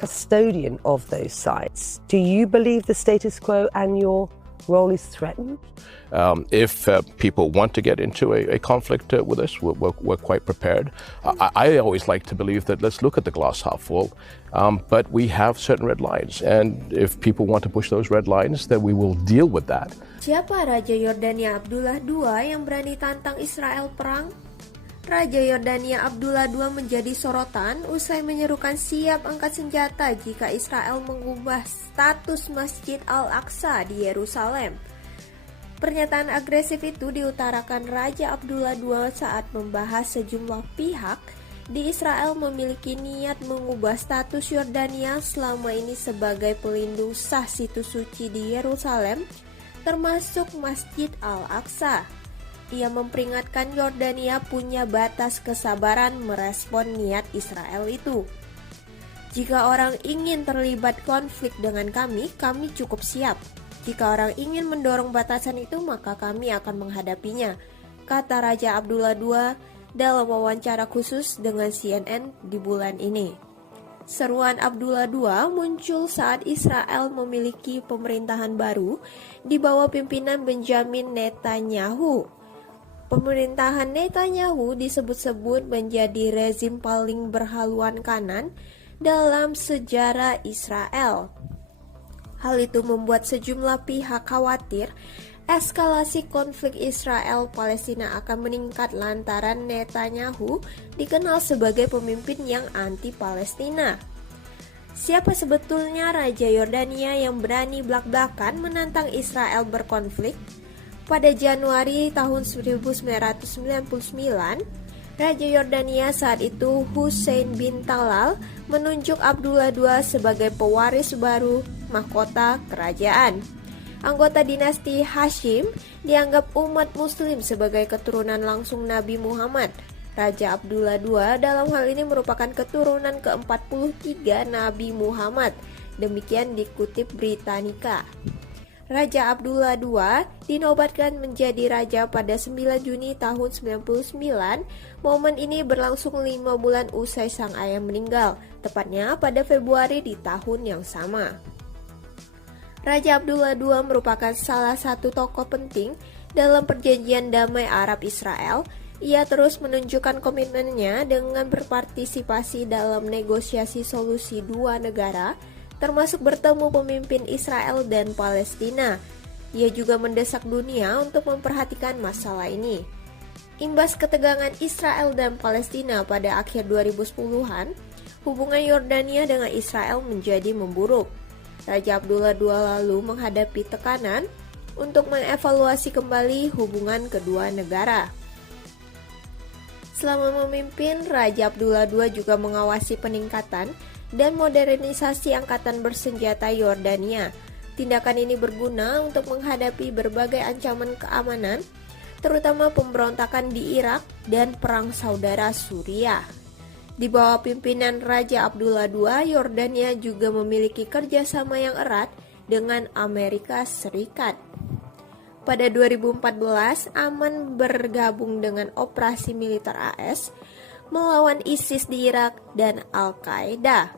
custodian of those sites. Do you believe the status quo and your role is threatened? If people want to get into a conflict with us, we're quite prepared. I always like to believe that let's look at the glass half full, but we have certain red lines, and if people want to push those red lines, then we will deal with that. Siapa Raja Yordania Abdullah II yang berani tantang Israel perang? Raja Yordania Abdullah II menjadi sorotan usai menyerukan siap angkat senjata jika Israel mengubah status Masjid Al-Aqsa di Yerusalem. Pernyataan agresif itu diutarakan Raja Abdullah II saat membahas sejumlah pihak di Israel memiliki niat mengubah status Yordania selama ini sebagai pelindung sah situs suci di Yerusalem, termasuk Masjid Al-Aqsa. Ia memperingatkan Yordania punya batas kesabaran merespon niat Israel itu. Jika orang ingin terlibat konflik dengan kami cukup siap. Jika orang ingin mendorong batasan itu, maka kami akan menghadapinya, kata Raja Abdullah II dalam wawancara khusus dengan CNN di bulan ini. Seruan Abdullah II muncul saat Israel memiliki pemerintahan baru di bawah pimpinan Benjamin Netanyahu. Pemerintahan Netanyahu disebut-sebut menjadi rezim paling berhaluan kanan dalam sejarah Israel. Hal itu membuat sejumlah pihak khawatir eskalasi konflik Israel-Palestina akan meningkat lantaran Netanyahu dikenal sebagai pemimpin yang anti-Palestina. Siapa sebetulnya Raja Yordania yang berani blak-blakan menantang Israel berkonflik? Pada Januari tahun 1999, Raja Yordania saat itu Hussein bin Talal menunjuk Abdullah II sebagai pewaris baru mahkota kerajaan. Anggota dinasti Hashim dianggap umat muslim sebagai keturunan langsung Nabi Muhammad. Raja Abdullah II dalam hal ini merupakan keturunan ke-43 Nabi Muhammad. Demikian dikutip Britannica. Raja Abdullah II dinobatkan menjadi raja pada 9 Juni tahun 99. Momen ini berlangsung 5 bulan usai sang ayah meninggal, tepatnya pada Februari di tahun yang sama. Raja Abdullah II merupakan salah satu tokoh penting dalam perjanjian damai Arab Israel. Ia terus menunjukkan komitmennya dengan berpartisipasi dalam negosiasi solusi dua negara, termasuk bertemu pemimpin Israel dan Palestina. Ia juga mendesak dunia untuk memperhatikan masalah ini. Imbas ketegangan Israel dan Palestina pada akhir 2010-an, hubungan Yordania dengan Israel menjadi memburuk. Raja Abdullah II lalu menghadapi tekanan untuk mengevaluasi kembali hubungan kedua negara. Selama memimpin, Raja Abdullah II juga mengawasi peningkatan dan modernisasi angkatan bersenjata Yordania. Tindakan ini berguna untuk menghadapi berbagai ancaman keamanan, terutama pemberontakan di Irak dan perang saudara Suriah. Di bawah pimpinan Raja Abdullah II, Yordania juga memiliki kerjasama yang erat dengan Amerika Serikat. Pada 2014, Aman bergabung dengan operasi militer AS melawan ISIS di Irak dan Al-Qaeda.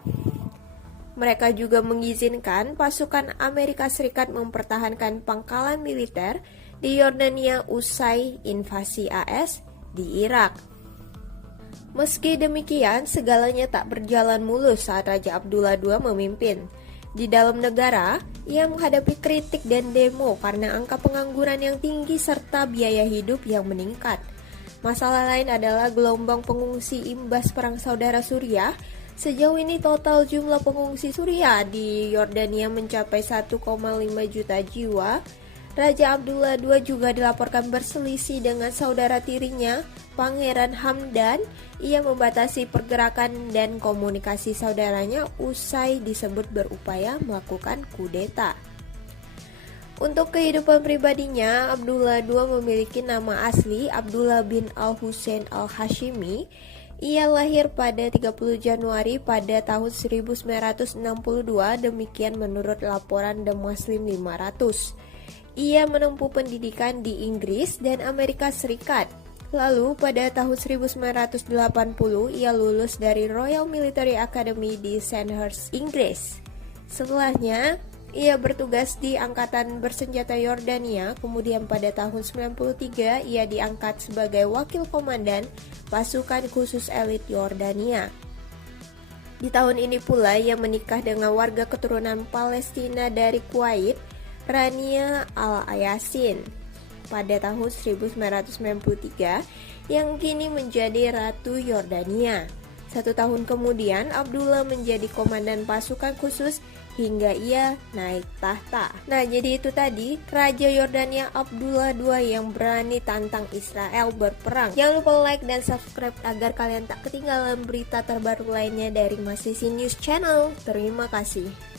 Mereka juga mengizinkan pasukan Amerika Serikat mempertahankan pangkalan militer di Yordania usai invasi AS di Irak. Meski demikian, segalanya tak berjalan mulus saat Raja Abdullah II memimpin. Di dalam negara, ia menghadapi kritik dan demo karena angka pengangguran yang tinggi serta biaya hidup yang meningkat. Masalah lain adalah gelombang pengungsi imbas perang saudara Suriah. Sejauh ini total jumlah pengungsi Suriah di Yordania mencapai 1,5 juta jiwa. Raja Abdullah II juga dilaporkan berselisih dengan saudara tirinya, Pangeran Hamdan. Ia membatasi pergerakan dan komunikasi saudaranya usai disebut berupaya melakukan kudeta. Untuk kehidupan pribadinya, Abdullah II memiliki nama asli Abdullah bin Al-Husain Al-Hashimi. Ia lahir pada 30 Januari pada tahun 1962, demikian menurut laporan The Muslim 500. Ia menempuh pendidikan di Inggris dan Amerika Serikat. Lalu pada tahun 1980 ia lulus dari Royal Military Academy di Sandhurst, Inggris. Setelahnya ia bertugas di Angkatan Bersenjata Yordania, kemudian pada tahun 93 ia diangkat sebagai wakil komandan pasukan khusus elit Yordania. Di tahun ini pula ia menikah dengan warga keturunan Palestina dari Kuwait, Rania Al-Ayasin, pada tahun 1993 yang kini menjadi Ratu Yordania. 1 tahun kemudian Abdullah menjadi komandan pasukan khusus hingga ia naik tahta. Nah, jadi itu tadi Raja Yordania Abdullah II yang berani tantang Israel berperang. Jangan lupa like dan subscribe agar kalian tak ketinggalan berita terbaru lainnya dari Masisi News Channel. Terima kasih.